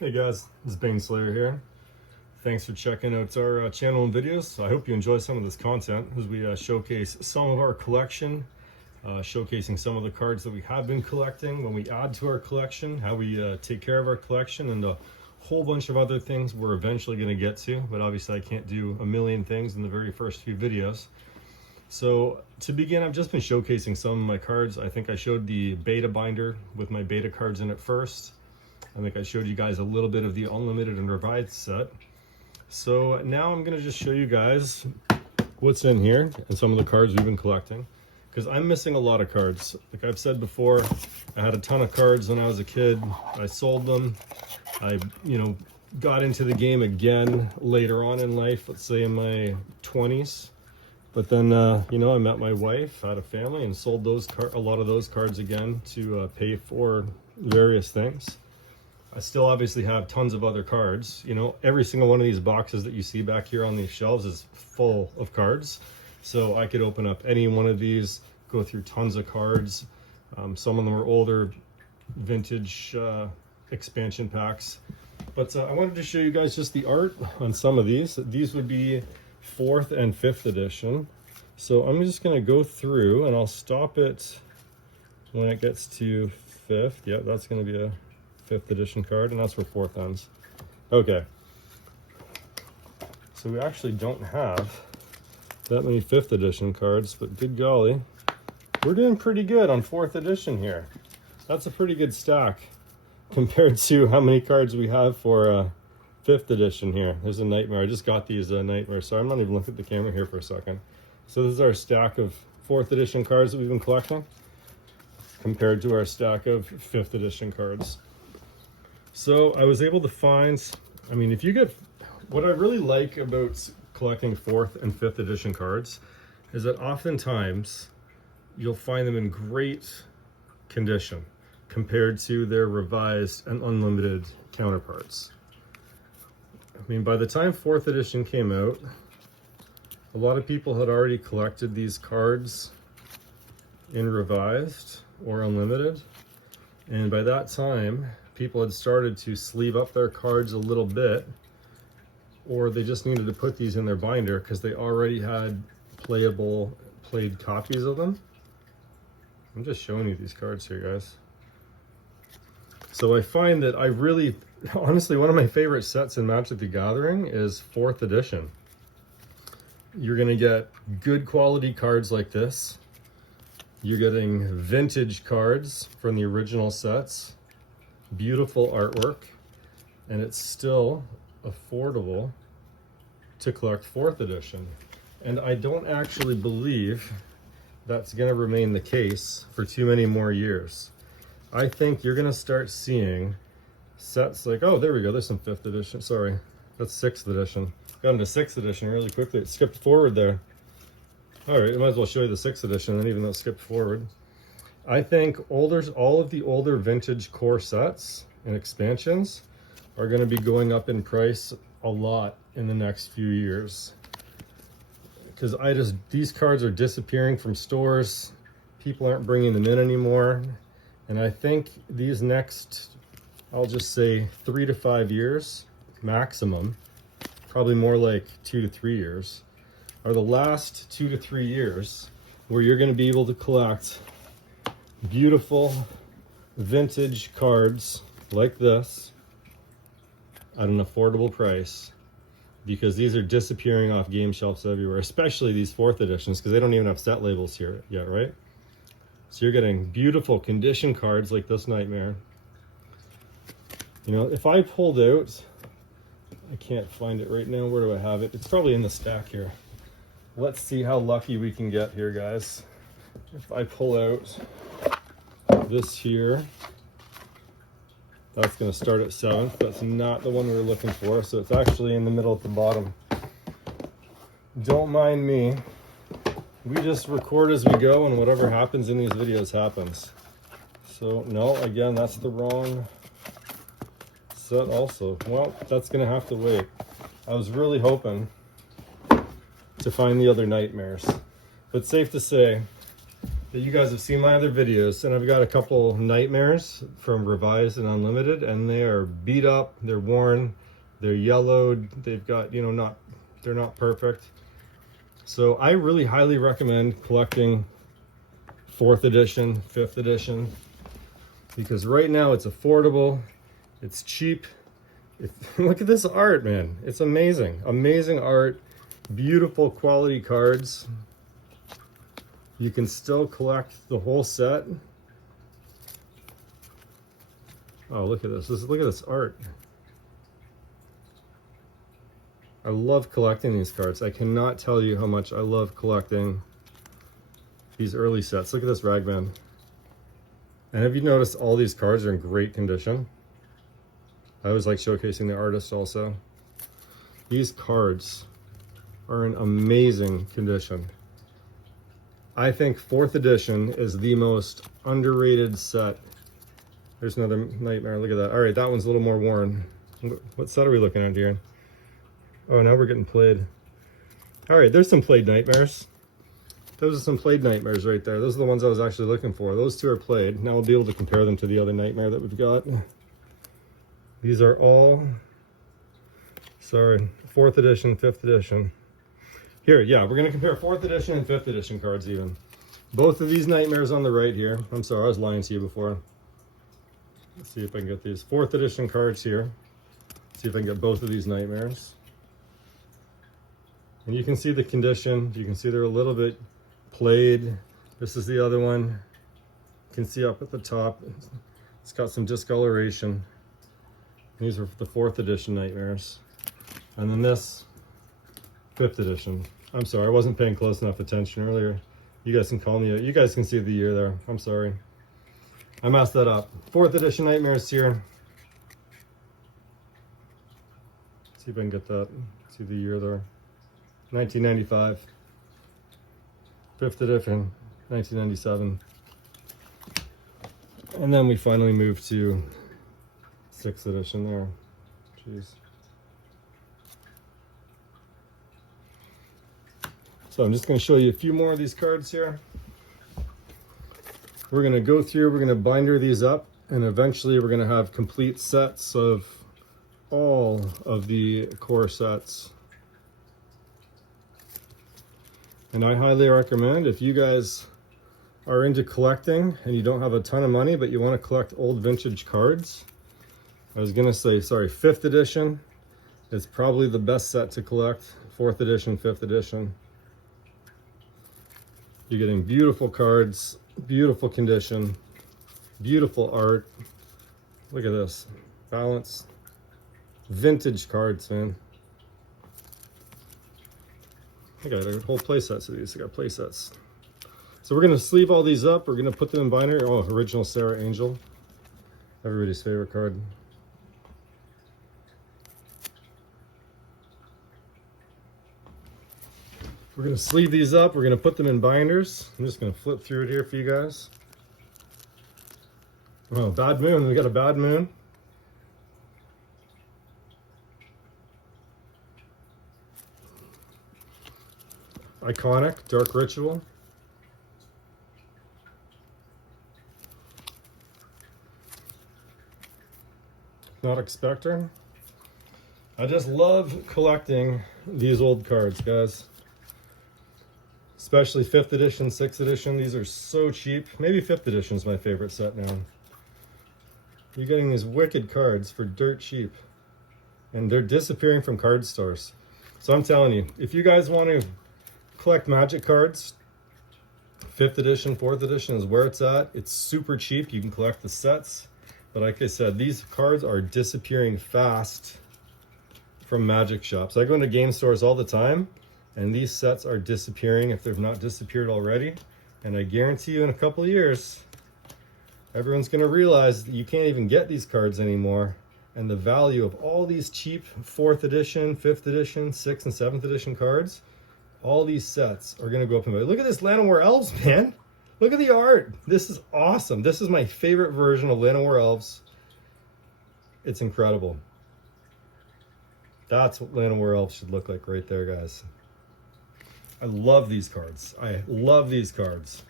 Hey guys, this is Bane Slayer here. Thanks for checking out our channel and videos. I hope you enjoy some of this content as we showcase some of our collection, showcasing some of the cards that we have been collecting, when we add to our collection, how we take care of our collection, and a whole bunch of other things we're eventually going to get to, but obviously I can't do a million things in the very first few videos. So to begin, I've just been showcasing some of my cards. I think I showed the beta binder with my beta cards in it first. I think I showed you guys a little bit of the unlimited and revised set. So now I'm gonna just show you guys what's in here and some of the cards we've been collecting, because I'm missing a lot of cards. Like I've said before, I had a ton of cards when I was a kid. I sold them. I, got into the game again later on in life, let's say in my 20s. But then, I met my wife, had a family, and sold a lot of those cards again to pay for various things. I still obviously have tons of other cards. Every single one of these boxes that you see back here on these shelves is full of cards. So I could open up any one of these, go through tons of cards. Some of them are older vintage expansion packs. But I wanted to show you guys just the art on some of these. These would be 4th and 5th edition. So I'm just going to go through and I'll stop it when it gets to 5th. Yeah, that's going to be a 5th edition card, and that's where 4th ends. Okay, so we actually don't have that many 5th edition cards, but good golly, we're doing pretty good on 4th edition here. That's a pretty good stack compared to how many cards we have for 5th edition here. There's a Nightmare. I just got these Nightmare, so I'm not even looking at the camera here for a second. So this is our stack of 4th edition cards that we've been collecting compared to our stack of 5th edition cards. So I was able to find, if you get, what I really like about collecting 4th and 5th edition cards is that oftentimes you'll find them in great condition compared to their revised and unlimited counterparts. By the time 4th edition came out, a lot of people had already collected these cards in revised or unlimited. And by that time, people had started to sleeve up their cards a little bit, or they just needed to put these in their binder because they already had played copies of them. I'm just showing you these cards here, guys. So I find that honestly, one of my favorite sets in Magic the Gathering is 4th edition. You're gonna get good quality cards like this. You're getting vintage cards from the original sets. Beautiful artwork, and it's still affordable to collect 4th edition. And I don't actually believe that's going to remain the case for too many more years. I think you're going to start seeing sets like, oh, there we go, there's some 5th edition. Sorry, that's 6th edition. Got into 6th edition really quickly. It skipped forward there. All right, I might as well show you the 6th edition, and even though it skipped forward. I think all of the older vintage core sets and expansions are going to be going up in price a lot in the next few years, because these cards are disappearing from stores. People aren't bringing them in anymore, and I think these next, I'll just say 3 to 5 years maximum, probably more like 2 to 3 years, are the last 2 to 3 years where you're going to be able to collect beautiful vintage cards like this at an affordable price, because these are disappearing off game shelves everywhere, especially these 4th editions, because they don't even have set labels here yet, right? So you're getting beautiful condition cards like this Nightmare. If I pulled out, I can't find it right now. Where do I have it? It's probably in the stack here. Let's see how lucky we can get here, guys. If I pull out this here, that's going to start at 7th. That's not the one we were looking for, so it's actually in the middle at the bottom. Don't mind me. We just record as we go, and whatever happens in these videos happens. So no, again, that's the wrong set also. Well, that's going to have to wait. I was really hoping to find the other Nightmares, but safe to say that you guys have seen my other videos, and I've got a couple Nightmares from Revised and Unlimited, and they are beat up, they're worn, they're yellowed, they've got, you know, they're not perfect. So I really highly recommend collecting 4th edition, 5th edition, because right now it's affordable, it's cheap. Look at this art, man. It's amazing. Amazing art, beautiful quality cards. You can still collect the whole set. Oh, look at this. Look at this art. I love collecting these cards. I cannot tell you how much I love collecting these early sets. Look at this Ragman. And have you noticed all these cards are in great condition? I always like showcasing the artist also. These cards are in amazing condition. I think 4th edition is the most underrated set. There's another Nightmare, look at that. All right, that one's a little more worn. What set are we looking at here? Oh, now we're getting played. All right, there's some played Nightmares. Those are some played Nightmares right there. Those are the ones I was actually looking for. Those two are played. Now we'll be able to compare them to the other Nightmare that we've got. These are all, sorry, 4th edition, 5th edition. Here, yeah, we're gonna compare 4th edition and 5th edition cards even. Both of these Nightmares on the right here. I'm sorry, I was lying to you before. Let's see if I can get these 4th edition cards here. See if I can get both of these Nightmares. And you can see the condition. You can see they're a little bit played. This is the other one. You can see up at the top, it's got some discoloration. These are the 4th edition Nightmares. And then this, 5th edition. I'm sorry, I wasn't paying close enough attention earlier. You guys can call me out. You guys can see the year there. I'm sorry. I messed that up. 4th edition Nightmares here. See if I can get that. See the year there. 1995. 5th edition, 1997. And then we finally moved to 6th edition there. Jeez. So I'm just going to show you a few more of these cards here. We're going to go through, we're going to binder these up, and eventually we're going to have complete sets of all of the core sets. And I highly recommend, if you guys are into collecting and you don't have a ton of money but you want to collect old vintage cards, I was going to say, sorry, 5th edition is probably the best set to collect. 4th edition, 5th edition. You're getting beautiful cards, beautiful condition, beautiful art. Look at this. Balance. Vintage cards, man. I got a whole play sets of these. I got play sets. So we're going to sleeve all these up. We're going to put them in binder. Oh, original Sarah Angel. Everybody's favorite card. We're going to sleeve these up. We're going to put them in binders. I'm just going to flip through it here for you guys. Oh, Bad Moon. We got a Bad Moon. Iconic Dark Ritual. Hypnotic Spectre. I just love collecting these old cards, guys. Especially 5th edition, 6th edition. These are so cheap. Maybe 5th edition is my favorite set now. You're getting these wicked cards for dirt cheap. And they're disappearing from card stores. So I'm telling you, if you guys want to collect Magic cards, 5th edition, 4th edition is where it's at. It's super cheap. You can collect the sets. But like I said, these cards are disappearing fast from Magic shops. I go into game stores all the time, and these sets are disappearing if they've not disappeared already. And I guarantee you in a couple of years, everyone's going to realize that you can't even get these cards anymore. And the value of all these cheap 4th edition, 5th edition, 6th and 7th edition cards, all these sets are going to go up in value. Look at this Llanowar Elves, man. Look at the art. This is awesome. This is my favorite version of Llanowar Elves. It's incredible. That's what Llanowar Elves should look like right there, guys. I love these cards. I love these cards.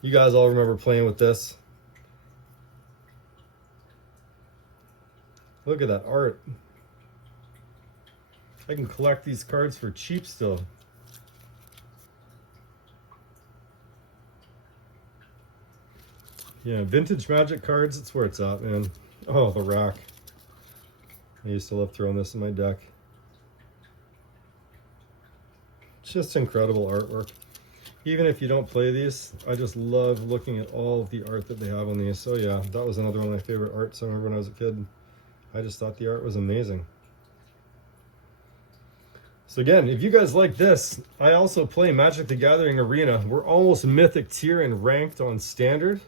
You guys all remember playing with this. Look at that art. I can collect these cards for cheap still. Yeah, vintage Magic cards, it's where it's at, man. Oh, the rack. I used to love throwing this in my deck. It's just incredible artwork. Even if you don't play these, I just love looking at all of the art that they have on these. So yeah, that was another one of my favorite arts I remember when I was a kid. I just thought the art was amazing. So again, if you guys like this, I also play Magic the Gathering Arena. We're almost mythic tier and ranked on standard.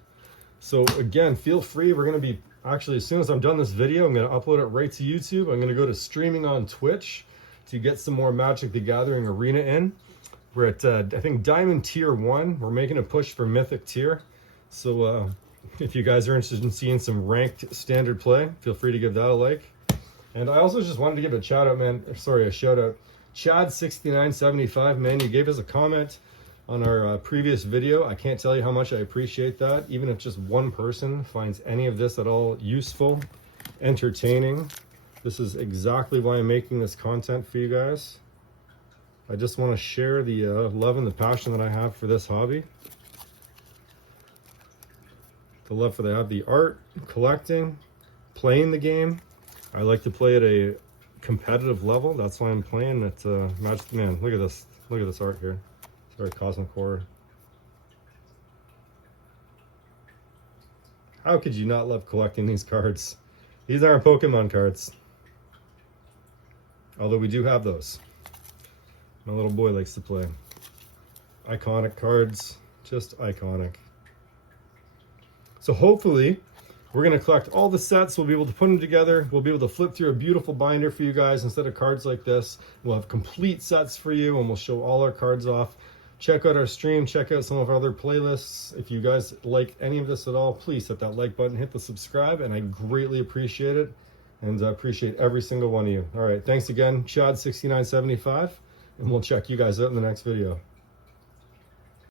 So again, feel free. We're going to be, actually, as soon as I'm done this video, I'm going to upload it right to YouTube. I'm going to go to streaming on Twitch to get some more Magic the Gathering Arena in. We're at, I think, Diamond Tier 1. We're making a push for Mythic Tier. So if you guys are interested in seeing some ranked standard play, feel free to give that a like. And I also just wanted to give a shout out, man. Sorry, a shout out. Chad6975, man, you gave us a comment on our previous video. I can't tell you how much I appreciate that. Even if just one person finds any of this at all useful, entertaining, this is exactly why I'm making this content for you guys. I just want to share the love and the passion that I have for this hobby. The love for the art, collecting, playing the game. I like to play at a competitive level. That's why I'm playing at Magic. Man, look at this. Look at this art here. Sorry, Cosmic Horror. How could you not love collecting these cards? These aren't Pokemon cards. Although we do have those. My little boy likes to play. Iconic cards. Just iconic. So hopefully, we're going to collect all the sets. We'll be able to put them together. We'll be able to flip through a beautiful binder for you guys instead of cards like this. We'll have complete sets for you, and we'll show all our cards off. Check out our stream. Check out some of our other playlists. If you guys like any of this at all, please hit that like button, hit the subscribe, and I greatly appreciate it. And I appreciate every single one of you. All right, thanks again, Chad6975, and we'll check you guys out in the next video.